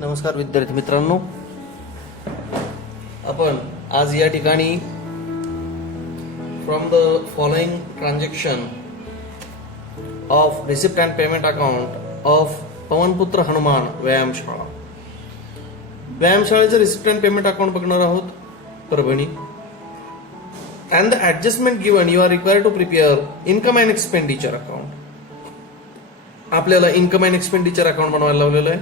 नमस्कार विद्यार्थी मित्रांनो, आपण आज या ठिकाणी from the following transaction of receipt and payment account of Pawanputra Hanuman व्यायामशाळेचं रिसिप्ट अँड पेमेंट अकाउंट बघणार आहोत. Parbhani. And the adjustment given you are required to prepare income and expenditure account. आपल्याला इन्कम अँड एक्सपेंडिचर अकाउंट बनवायला लावलेलं आहे.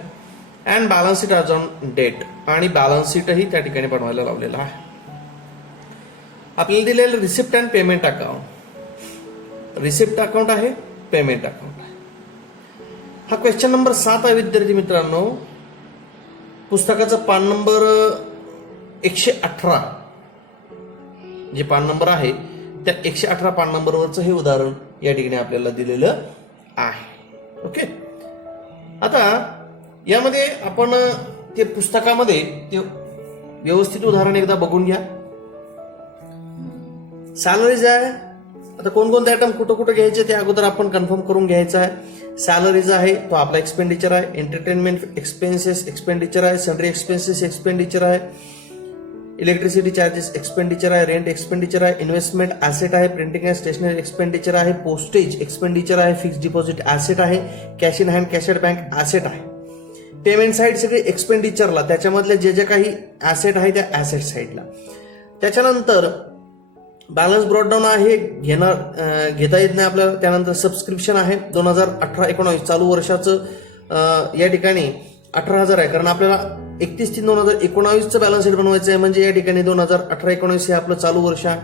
And balance sheet as on date, आणि balance शीटही त्या ठिकाणी बनवायला लावलेलं आहे. आपल्याला दिलेलं receipt and payment account, receipt account आहे, पेमेंट अकाउंट आहे. हा क्वेश्चन नंबर 7 आहे विद्यार्थी मित्रांनो. पुस्तकाचा पान नंबर 118, जे पान नंबर आहे त्या 118 पान नंबरवरचं हे उदाहरण या ठिकाणी आपल्याला दिलेलं आहे. ओके. आता यामध्ये आपण ते पुस्तकामध्ये ते व्यवस्थित उदाहरण एकदा बघून घ्या. सॅलरीज आहे. आता कोणकोणते आयटम कुठं कुठं घ्यायचे ते अगोदर आपण कन्फर्म करून घ्यायचं आहे. सॅलरीज आहे तो आपला एक्सपेंडिचर आहे. एंटरटेनमेंट एक्सपेन्सेस एक्सपेंडिचर आहे. सन्ड्री एक्सपेन्सेस एक्सपेंडिचर आहे. इलेक्ट्रिसिटी चार्जेस एक्सपेंडिचर आहे. रेंट एक्सपेंडिचर आहे. इन्व्हेस्टमेंट ऍसेट आहे. प्रिंटिंग अँड स्टेशनरी एक्सपेंडिचर आहे. पोस्टेज एक्सपेंडिचर आहे. फिक्स डिपॉझिट ऍसेट आहे. Cash in hand cash at bank asset आहे. पेमेंट साईड सगळे एक्सपेंडिचरला, त्याच्यामधले जे जे काही ऍसेट आहे त्या ऍसेट साईडला. त्याच्यानंतर बॅलन्स ब्रॉडडाऊन आहे, घेता येत नाही आपल्याला. त्यानंतर सबस्क्रिप्शन आहे 2018-19 चालू वर्षाचं या ठिकाणी 18,000 आहे, कारण आपल्याला 31/3/2019 बॅलन्स शीट बनवायचं आहे. म्हणजे या ठिकाणी 2018-19 हे आपलं चालू वर्ष आहे.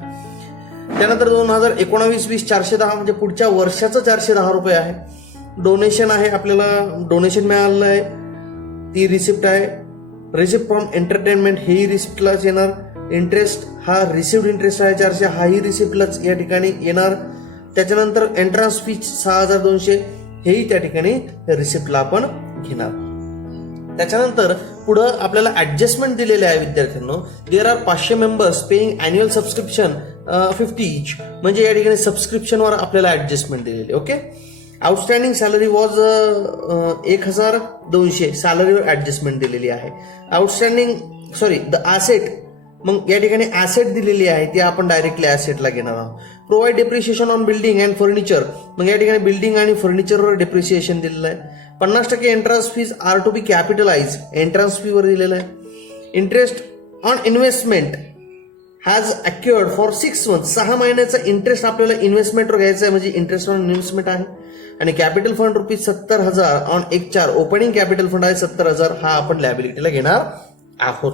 त्यानंतर 2019-20 410 म्हणजे पुढच्या वर्षाचं 410 रुपये आहे. डोनेशन आहे, आपल्याला डोनेशन मिळालेलं आहे, ती रिसिप्ट आहे. रिसिप्ट फ्रॉम एंटरटेनमेंट हेही रिसिप्टलाच येणार. इंटरेस्ट हा रिसिप्ट इंटरेस्ट आहे 400, हाही रिसिप्टलाच या ठिकाणी येणार. त्याच्यानंतर एंट्रन्स फी 6,200 हेही त्या ठिकाणी रिसिप्टला आपण घेणार. त्याच्यानंतर पुढं आपल्याला ऍडजस्टमेंट दिलेले आहे विद्यार्थ्यांनो. There are 500 members paying annual subscription 50 each, म्हणजे या ठिकाणी सबस्क्रिप्शनवर आपल्याला ऍडजस्टमेंट दिलेली. ओके. आउटस्टँडिंग सॅलरी वॉज 1,200, सॅलरीवर ऍडजस्टमेंट दिलेली आहे. द ऍसेट, मग या ठिकाणी ऍसेट दिलेली आहे ती आपण डायरेक्टली ऍसेटला घेणार आहोत. Provide depreciation on building and furniture, मग या ठिकाणी बिल्डिंग आणि फर्निचरवर डेप्रिसिएशन दिलेलं आहे. 50% entrance fees are to be capitalise, entrance फीवर दिलेलं आहे. Interest on investment has accrued for 6 months, 6 महिन्याचा इंटरेस्ट आपल्याला इन्व्हेस्टमेंटवर घ्यायचा आहे, म्हणजे इंटरेस्ट ऑन इन्व्हेस्टमेंट आहे. आणि capital fund ₹70,000 on 1/4, opening capital fund आहे 70,000, हा आपण लॅबिलिटीला घेणार आहोत.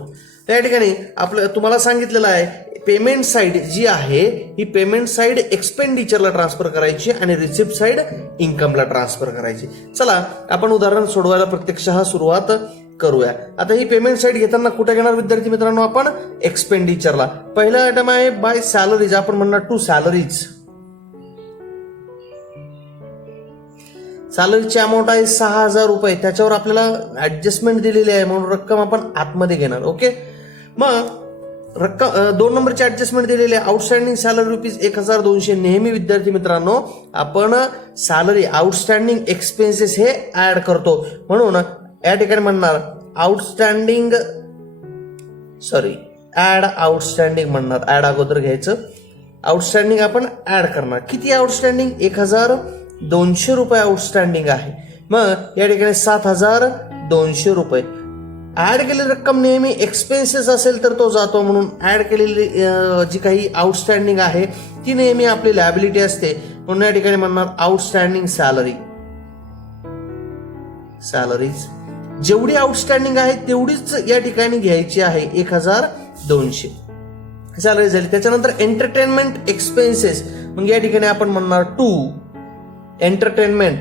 त्या ठिकाणी आपलं तुम्हाला सांगितलेलं आहे पेमेंट साईड जी आहे ही पेमेंट साईड एक्सपेंडिचरला ट्रान्सफर करायची आणि रिसिप्ट साईड इन्कमला ट्रान्सफर करायची. चला आपण उदाहरण सोडवायला प्रत्यक्षतः सुरुवात करूया. आता ही पेमेंट साईड घेताना कुठे घेणार विद्यार्थी मित्रांनो? आपण एक्सपेंडिचरला. पहिला आयटम आहे बाय सॅलरीज, आपण म्हणणार टू सॅलरीज. सॅलरीची अमाऊंट आहे 6,000 रुपये, त्याच्यावर आपल्याला ऍडजस्टमेंट दिलेली आहे म्हणून रक्कम आपण आतमध्ये घेणार. ओके. मग रक्कम 2 नंबरची ऍडजस्टमेंट दिलेली आहे. Outstanding salary ₹1,200. नेहमी विद्यार्थी मित्रांनो आपण सॅलरी आउटस्टँडिंग एक्सपेन्सेस हे ऍड करतो, म्हणून या ठिकाणी म्हणणार ऍड आउटस्टँडिंग म्हणणार. ऍड अगोदर घ्यायचं, आउटस्टँडिंग आपण ऍड करणार. किती आउटस्टँडिंग? 1,200 रुपये आउटस्टँडिंग आहे. मग या ठिकाणी 7,200 रुपये. ऍड केलेली रक्कम नेहमी एक्सपेन्सेस असेल तर तो जातो, म्हणून ऍड केलेली जी काही आउटस्टँडिंग आहे ती नेहमी आपली लॅबिलिटी असते, म्हणून या ठिकाणी म्हणणार आउटस्टँडिंग सॅलरीज. जेवढी आउटस्टँडिंग आहे तेवढीच या ठिकाणी घ्यायची आहे. 1,200 सॅलरी झाली. त्याच्यानंतर एंटरटेनमेंट एक्सपेन्सेस, मग या ठिकाणी आपण म्हणणार टू एंटरटेनमेंट.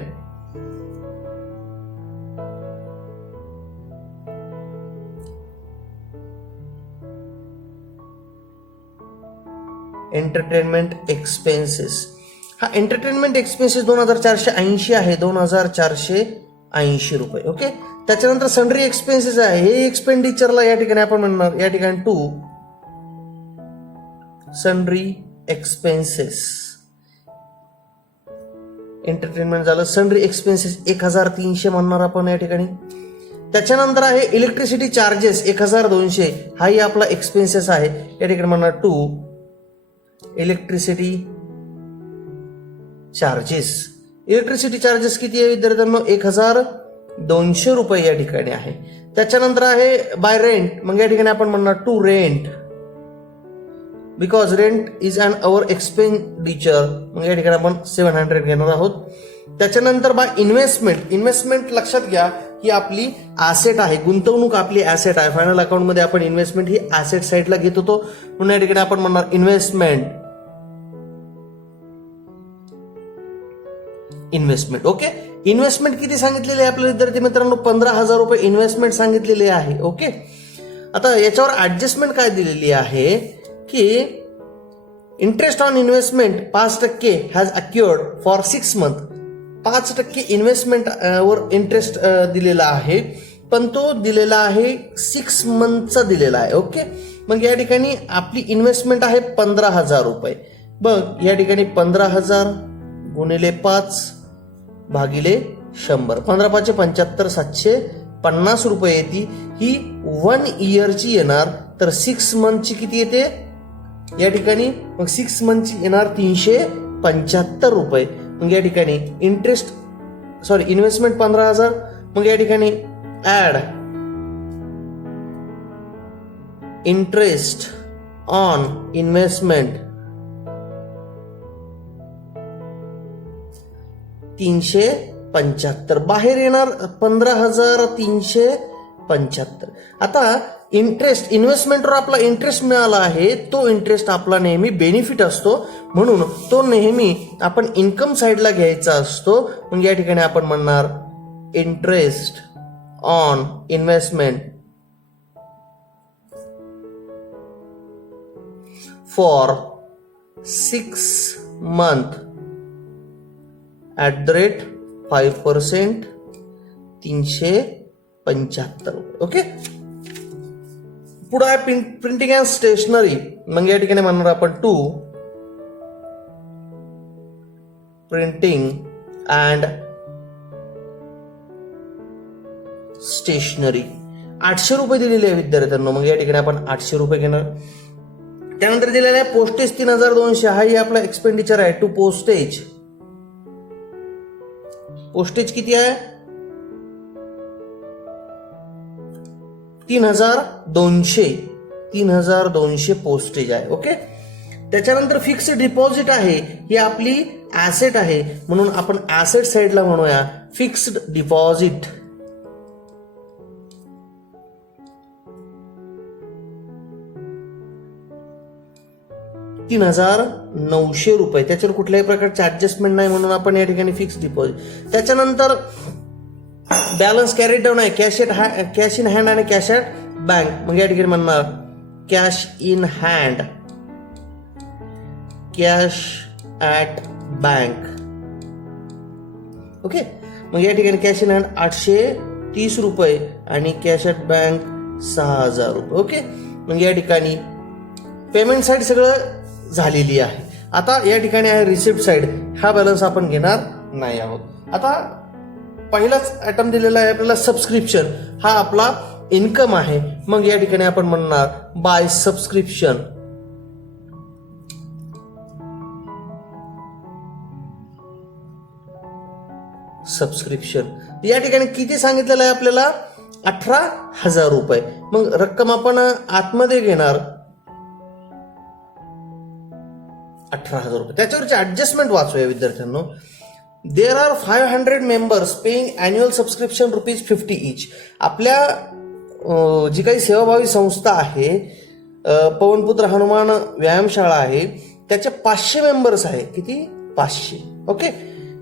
एंटरटेनमेंट एक्सपेन्सेस, हा एंटरटेनमेंट एक्सपेन्सेस 2,480 आहे. 2,480 रुपये. ओके. त्याच्यानंतर सन्ड्री एक्सपेन्सेस आहे, हे एक्सपेंडिचरला या ठिकाणी आपण म्हणणार या ठिकाणी टू सन्ड्री एक्सपेन्सेस. एंटरटेनमेंट झालं. सन्ड्री एक्सपेन्सेस 1,300 म्हणणार आपण या ठिकाणी. त्याच्यानंतर आहे इलेक्ट्रिसिटी चार्जेस 1200, हाही आपला एक्सपेन्सेस आहे. या ठिकाणी म्हणणार to electricity charges. Electricity charges किती आहे विद्यार्थ्यांनो? 1200 रुपये या ठिकाणी आहे. त्याच्यानंतर आहे बाय रेंट. मग या ठिकाणी आपण म्हणणार to rent, because rent is on our expenditure. मग या ठिकाणी आपण 700 घेणार आहोत. त्याच्यानंतर बाय इन्व्हेस्टमेंट. इन्व्हेस्टमेंट लक्षात घ्या ही आपली ऍसेट आहे, गुंतवणूक आपली ऍसेट आहे. फायनल अकाउंट मध्ये आपण इन्व्हेस्टमेंट ही ऍसेट साईडला घेत होतो, म्हणून या ठिकाणी आपण म्हणणार इन्व्हेस्टमेंट. Investment okay. इन्व्हेस्टमेंट किती सांगितलेली आहे आपल्या विद्यार्थी मित्रांनो? 15,000 रुपये इन्व्हेस्टमेंट सांगितलेली आहे. ओके. आता याच्यावर ऍडजस्टमेंट काय दिलेली आहे की interest on investment 5% has accrued for 6 month. 5% investment वर इंटरेस्ट दिलेला आहे, पण तो दिलेला आहे 6 मंथचा दिलेला आहे. ओके. मग या ठिकाणी आपली इन्व्हेस्टमेंट आहे 15,000 रुपये. बघ या ठिकाणी 15,000 गुणिले 5 भागिले 100, 15×5 = 75, 750 रुपये येते. ही 1 इयरची येणार, तर 6 मंथची किती येते या ठिकाणी? मग 6 मंथची येणार 375 रुपये. मग या ठिकाणी इन्व्हेस्टमेंट 15,000. मग या ठिकाणी ऍड इंटरेस्ट ऑन इन्व्हेस्टमेंट 375, बाहेर येणार 15,375. आता इंटरेस्ट इन्व्हेस्टमेंटवर आपला इंटरेस्ट मिळाला आहे, तो इंटरेस्ट आपला नेहमी बेनिफिट असतो, म्हणून तो नेहमी आपण इन्कम साइडला घ्यायचा असतो. मग या ठिकाणी आपण म्हणणार interest on investment for 6 months @5%, 375. Okay. पुढे आहे प्रिंटिंग अँड स्टेशनरी. मग या ठिकाणी म्हणणार आपण टू प्रिंटिंग अँड स्टेशनरी. 800 रुपये दिलेले आहे विद्यार्थ्यांना. मग या ठिकाणी आपण 800 रुपये घेणार. त्यानंतर दिलेलं आहे पोस्टेज 3,200, हाही आपला एक्सपेंडिचर आहे. To postage. पोस्टेज किती आहे? 3,200 पोस्टेज आहे. ओके. त्याच्यानंतर फिक्स डिपॉझिट आहे, ही आपली ऍसेट आहे, म्हणून आपण ऍसेट साइडला म्हणूया फिक्स्ड डिपॉझिट. ₹3,900. त्याच्यावर कुठल्याही प्रकारचे ऍडजस्टमेंट नाही, म्हणून आपण या ठिकाणी फिक्स डिपॉझिट. त्याच्यानंतर बॅलन्स कॅरीड डाऊन आहे, कॅश इन हँड आणि कॅश ॲट बँक. मग या ठिकाणी म्हणणार cash in hand, cash at bank. Okay. मग या ठिकाणी कॅश इन हँड 830 रुपये आणि कॅश ॲट बँक 6,000 रुपये. ओके. मग या ठिकाणी पेमेंट साईड सगळं झालेली आहे. आता या ठिकाणी आहे रिसिप्ट साईड, हा बॅलन्स आपण घेणार नाही आहोत. आता पहिलाच आयटम दिलेला आहे आपल्याला सबस्क्रिप्शन, हा आपला इन्कम आहे. मग या ठिकाणी आपण म्हणणार बाय सबस्क्रिप्शन. सबस्क्रिप्शन या ठिकाणी किती सांगितलेलं आहे आपल्याला? 18,000 रुपये. मग रक्कम आपण आतमध्ये घेणार 18,000 रुपये. त्याच्यावरची ऍडजस्टमेंट वाचूया विद्यार्थ्यांनो. There are 500 members paying annual subscription ₹50 each. आपल्या जी काही सेवाभावी संस्था आहे, पवनपुत्र हनुमान व्यायामशाळा आहे, त्याचे 500 मेंबर्स आहे. किती? 500. ओके.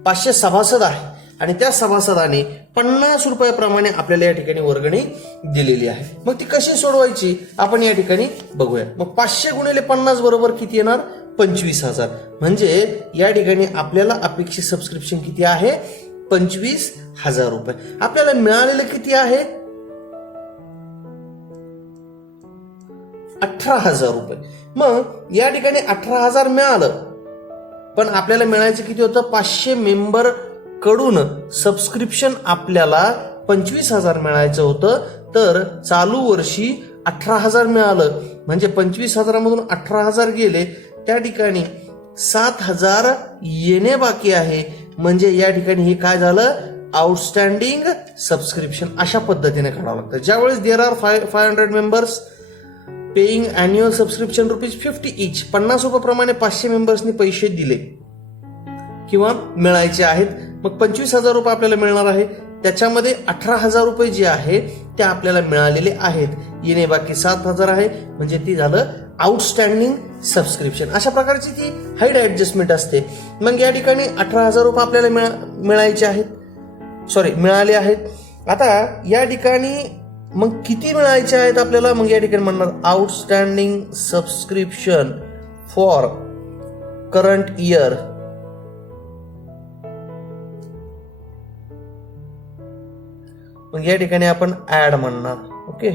500 सभासद आहे आणि त्या सभासदाने 50 रुपयाप्रमाणे आपल्याला या ठिकाणी वर्गणी दिलेली आहे. मग ती कशी सोडवायची आपण या ठिकाणी बघूया. मग 500 गुणिले 50 बरोबर किती येणार? 25,000. म्हणजे या ठिकाणी आपल्याला अपेक्षित सबस्क्रिप्शन किती आहे? 25,000 रुपये. आपल्याला मिळालेलं किती आहे? 18,000 रुपये. मग या ठिकाणी 18,000 मिळालं, पण आपल्याला मिळायचं किती होतं? 500 मेंबर कडून सबस्क्रिप्शन आपल्याला 25,000 मिळायचं होतं, तर चालू वर्षी 18,000 मिळालं. म्हणजे 25,000मधून 18,000 गेले, त्या ठिकाणी 7,000 येणे बाकी आहे. म्हणजे या ठिकाणी हे काय झालं, आउटस्टँडिंग सबस्क्रिप्शन अशा पद्धतीने काढावं लागतं. ज्यावेळेस there are 500 members paying annual subscription ₹50 each, 50 रुपये प्रमाणे 500 मेंबर्सनी पैसे दिले किंवा मिळायचे आहेत. मग 25,000 रुपये आपल्याला मिळणार आहे. त्याच्यामध्ये 18,000 रुपये जे आहे ते आपल्याला मिळालेले आहेत. येणे बाकी 7,000 आहे. म्हणजे ती झालं आउटस्टँडिंग सबस्क्रिप्शन. अशा प्रकारची ती हाईड ऍडजस्टमेंट असते. मग या ठिकाणी 18,000 रुपये आपल्याला मिळायचे आहेत, मिळाले आहेत. आता या ठिकाणी मग किती मिळायचे आहेत आपल्याला, मग या ठिकाणी म्हणणार outstanding subscription for current year मग या ठिकाणी आपण ऍड म्हणणार. ओके,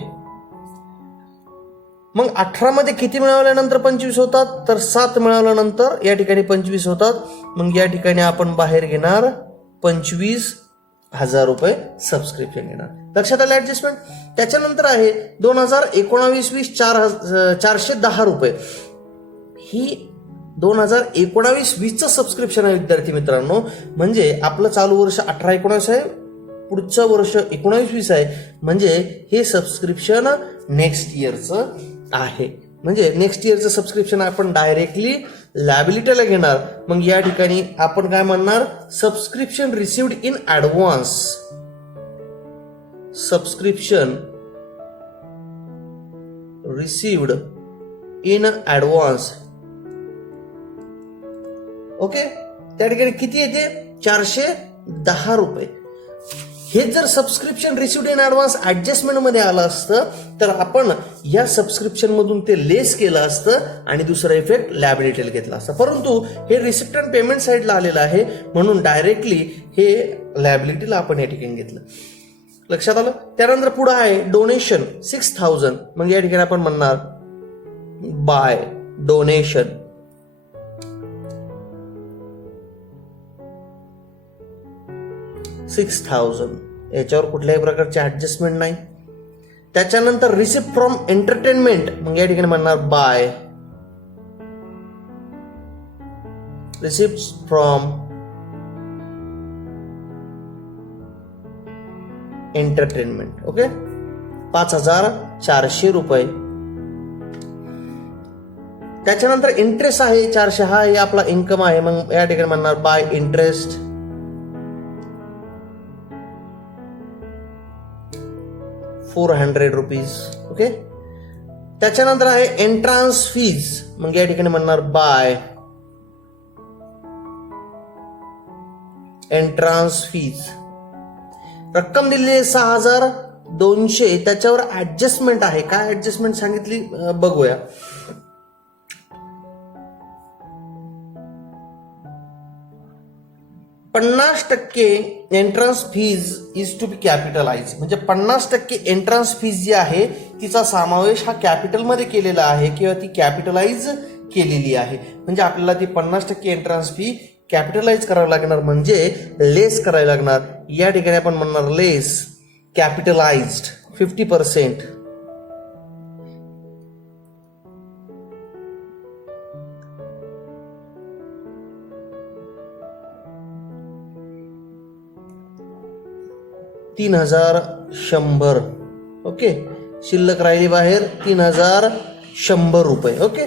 मग 18 मध्ये किती मिळवल्यानंतर 25 होतात, तर 7 मिळवल्यानंतर या ठिकाणी 25 होतात. मग या ठिकाणी आपण बाहेर घेणार 25,000 रुपये सबस्क्रिप्शन घेणार. लक्षात आलं ऍडजस्टमेंट. त्याच्यानंतर आहे 2019-20 410 रुपये. ही 2019-20चं सबस्क्रिप्शन आहे विद्यार्थी मित्रांनो. म्हणजे आपलं चालू वर्ष 18-19 आहे, पुढचं वर्ष 19-20 आहे. म्हणजे हे सबस्क्रिप्शन नेक्स्ट इयरचं आहे. म्हणजे नेक्स्ट इयरचं सबस्क्रिप्शन आपण डायरेक्टली लायबिलिटीला घेणार. मग या ठिकाणी आपण काय म्हणणार, subscription received in advance. Subscription received in advance. Okay, त्या ठिकाणी किती येते, 410 रुपये. हे जर subscription received in advance adjustment मध्ये आलं असतं तर आपण या सबस्क्रिप्शन मधून ते लेस केलं असतं आणि दुसरा इफेक्ट लायबिलिटीला घेतला असता. परंतु हे रिसिप्ट अँड पेमेंट साइडला आलेलं आहे म्हणून डायरेक्टली हे लायबिलिटीला आपण या ठिकाणी घेतलं. लक्षात आलं. त्यानंतर पुढे आहे डोनेशन 6,000. मग या ठिकाणी आपण म्हणणार बाय डोनेशन. $6,000. याच्यावर कुठल्याही प्रकारचे ऍडजस्टमेंट नाही. त्याच्यानंतर रिसिप्ट फ्रॉम एंटरटेनमेंट. मग या ठिकाणी म्हणणार by receipt from entertainment. Okay, 5,400 रुपये. त्याच्यानंतर इंटरेस्ट आहे 400. हा हे आपला इन्कम आहे. मग या ठिकाणी म्हणणार बाय इंटरेस्ट. ₹400. ओके, त्याच्यानंतर आहे एंट्रान्स फीज. मग या ठिकाणी म्हणणार बाय एंट्रान्स फीज. रक्कम दिलेली आहे 6,200. त्याच्यावर ऍडजस्टमेंट आहे. काय ऍडजस्टमेंट सांगितली बघूया. %50 entrance fees is to be capitalize. म्हणजे 50% एंट्रन्स फीज जी आहे तिचा समावेश हा कॅपिटलमध्ये केलेला आहे किंवा ती कॅपिटलाइज केलेली आहे. म्हणजे आपल्याला ती 50% एंट्रन्स फी कॅपिटलाइज करावं लागणार, म्हणजे लेस करावी लागणार. या ठिकाणी आपण म्हणणार लेस कॅपिटलाइज्ड 50%. ₹3,100. ओके, शिल्लक राहिली बाहेर ₹3,100 रुपये. ओके,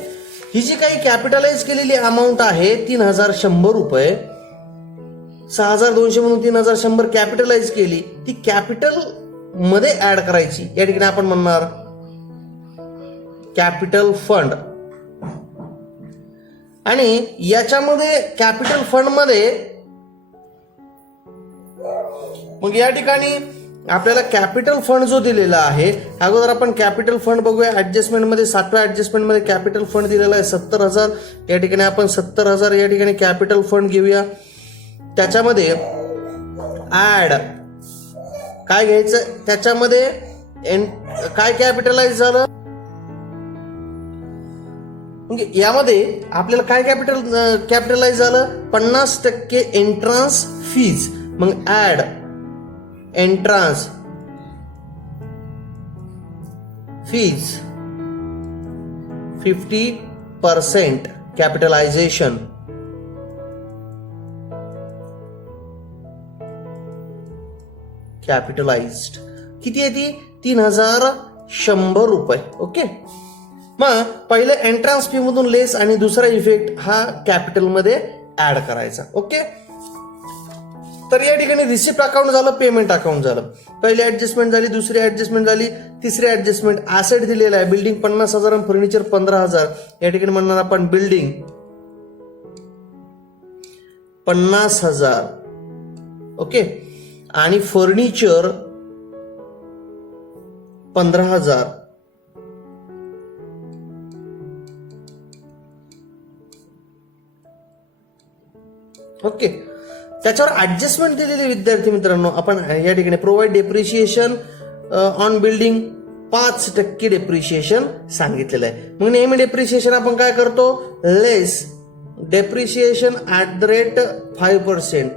ही जी काही कॅपिटलाइज केलेली अमाऊंट आहे ₹3,100 रुपये. 6,200 म्हणून 3,100 कॅपिटलाइज केली. ती कॅपिटल मध्ये ऍड करायची. या ठिकाणी आपण म्हणणार कॅपिटल फंड. आणि याच्यामध्ये कॅपिटल फंड मध्ये मग या ठिकाणी आपल्याला कॅपिटल फंड जो दिलेला आहे, अगोदर आपण कॅपिटल फंड बघूया. ऍडजस्टमेंट मध्ये 7व्या ऍडजस्टमेंट मध्ये कॅपिटल फंड दिलेला आहे 70,000. या ठिकाणी आपण 70,000 या ठिकाणी कॅपिटल फंड घेऊया. त्याच्यामध्ये ऍड काय घ्यायचं, त्याच्यामध्ये काय कॅपिटलाइज झालं, म्हणजे यामध्ये आपल्याला काय कॅपिटलाइज झालं, 50% एंट्रन्स फीज. मग ऍड एंट्रान्स फीज 50% कॅपिटलायझेशन कॅपिटलाइज्ड किती आहे ती 3100 रुपये. ओके. मग पहिले एंट्रान्स फी मधून लेस आणि दुसरा इफेक्ट हा कॅपिटल मध्ये ऍड करायचा. ओके. तर या ठिकाणी रिसिप्ट अकाउंट झालं, पेमेंट अकाउंट झालं. पहिली ऍडजस्टमेंट झाली, दुसरी ऍडजस्टमेंट झाली, तिसरी ऍडजस्टमेंट. ऍसेट दिलेला आहे बिल्डिंग 50,000 आणि फर्निचर 15,000. या ठिकाणी म्हणणार आपण बिल्डिंग 50,000. ओके. आणि फर्निचर 15,000. ओके. त्याच्यावर ऍडजस्टमेंट दिलेली विद्यार्थी मित्रांनो आपण या ठिकाणी provide depreciation on building 5% depreciation सांगितलेलं आहे. मग नेहमी डेप्रिशिएशन आपण काय करतो, लेस डेप्रिशिएशन ऍट द रेट 5%.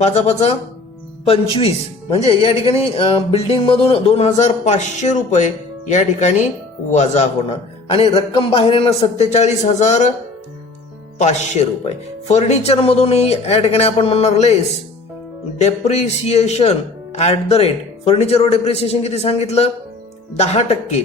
5×5=25. म्हणजे या ठिकाणी बिल्डिंग मधून 2,500 रुपये या ठिकाणी वजा होणार आणि रक्कम बाहेर येणार 47,500 रुपये. फर्निचर मधून या ठिकाणी आपण म्हणणार less depreciation at the rate. फर्निचरवर डेप्रिसिएशन किती सांगितलं, 10%.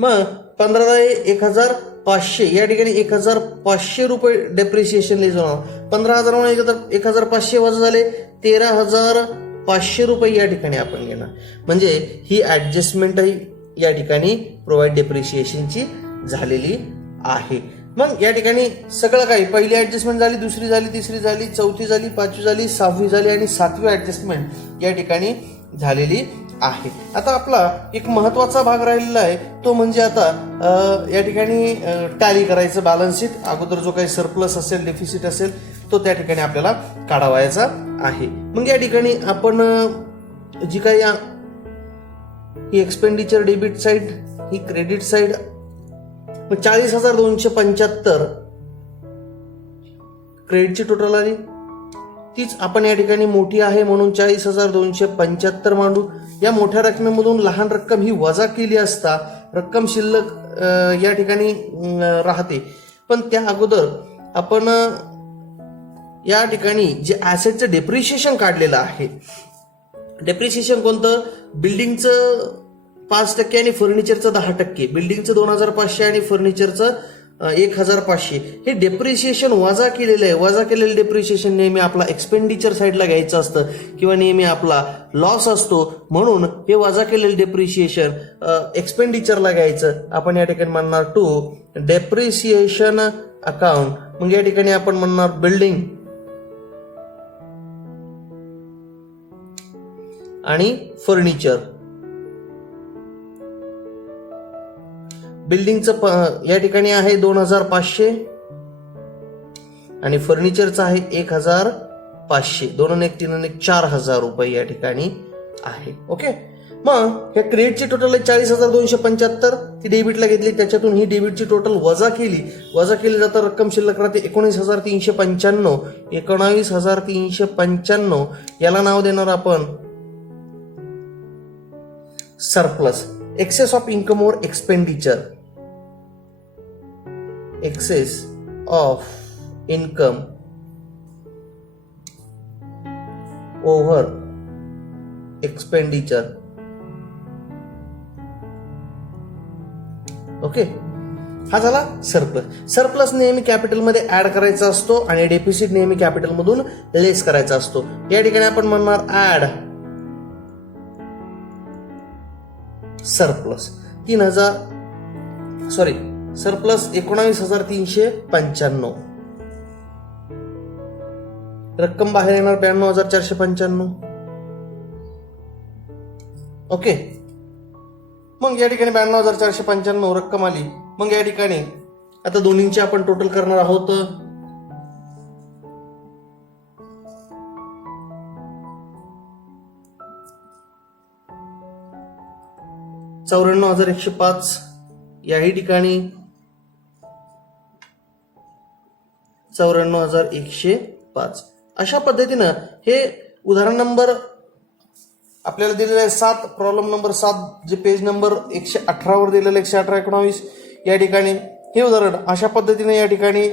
मग 15,1,500 या ठिकाणी 1,500 रुपये डेप्रिसिएशन लेस होणार. 15,000 1,500 वजा झाले 13,500 रुपये या ठिकाणी आपण घेणार. म्हणजे ही ऍडजस्टमेंटही या ठिकाणी प्रोव्हाइड डेप्रिसिएशनची झालेली आहे. मग या ठिकाणी सगळं काही पहिली ऍडजस्टमेंट झाली, दुसरी झाली, तिसरी झाली, चौथी झाली, पाचवी झाली, 6वी झाली आणि 7वी ऍडजस्टमेंट या ठिकाणी झालेली आहे. आता आपला एक महत्वाचा भाग राहिलेला आहे तो म्हणजे आता या ठिकाणी टॅली करायचं बॅलन्स शीट. अगोदर जो काही सरप्लस असेल, डेफिसिट असेल तो त्या ठिकाणी आपल्याला काढावायचा आहे. मग या ठिकाणी आपण जी काही ही एक्सपेंडिचर डेबिट साइड, ही क्रेडिट साइड, 40,275 क्रेडिटची टोटल आली. तीच आपण या ठिकाणी मोठी आहे म्हणून 40,275 मांडू. या मोठ्या रकमेमधून लहान रक्कम ही वजा केली असता रक्कम शिल्लक या ठिकाणी राहते. पण त्या अगोदर आपण या ठिकाणी जे ऍसेटचं डेप्रिशिएशन काढलेलं आहे, डेप्रिशिएशन कोणतं, बिल्डिंगचं 5% आणि फर्निचरचं 10%. बिल्डिंगचं 2,500 आणि फर्निचरचं 1,500. हे डेप्रिशिएशन वजा केलेलं आहे. वजा केलेलं डेप्रिशिएशन नेहमी आपला एक्सपेंडिचर साईडला घ्यायचं असतं किंवा नेहमी आपला लॉस असतो, म्हणून हे वजा केलेलं डेप्रिशिएशन एक्सपेंडिचरला घ्यायचं. आपण या ठिकाणी म्हणणार टू डेप्रिशिएशन अकाउंट. मग या ठिकाणी आपण म्हणणार बिल्डिंग आणि फर्निचर. बिल्डिंगचं या ठिकाणी आहे 2,500 आणि फर्निचरचं आहे 1,500. 2 1 3 1 4,000 रुपये या ठिकाणी आहे. ओके. मग ह्या क्रेडिटची टोटल आहे 40,275. ती डेबिटला घेतली, त्याच्यातून ही डेबिटची टोटल वजा केली जाता रक्कम शिल्लक राहते 19,395. 19,395 याला नाव देणार आपण surplus. Excess of income over expenditure. Excess of income over expenditure. Okay. हा झाला सरप्लस. सरप्लस नेहमी कॅपिटलमध्ये ऍड करायचा असतो आणि डेफिसिट नेहमी कॅपिटल मधून लेस करायचा असतो. या ठिकाणी आपण म्हणणार ऍड सरप्लस. सरप्लस 19,395. रक्कम बाहेर येणार 92,495. ओके. मग या ठिकाणी 92,495 रक्कम आली. मग या ठिकाणी आता दोन्हींची आपण टोटल करणार आहोत. $94,105 याही ठिकाणी 94,105. अशा पद्धतीनं हे उदाहरण नंबर आपल्याला दिलेलं आहे 7, प्रॉब्लेम नंबर 7, जे पेज नंबर 118 वर दिलेलं 118-19 या ठिकाणी हे उदाहरण अशा पद्धतीने या ठिकाणी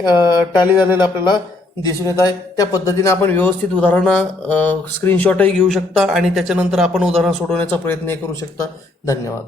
टॅली झालेलं आपल्याला दिसून येत आहे. त्या पद्धतीने आपण व्यवस्थित उदाहरणं स्क्रीनशॉटही घेऊ शकता आणि त्याच्यानंतर आपण उदाहरण सोडवण्याचा प्रयत्न करू शकता. धन्यवाद.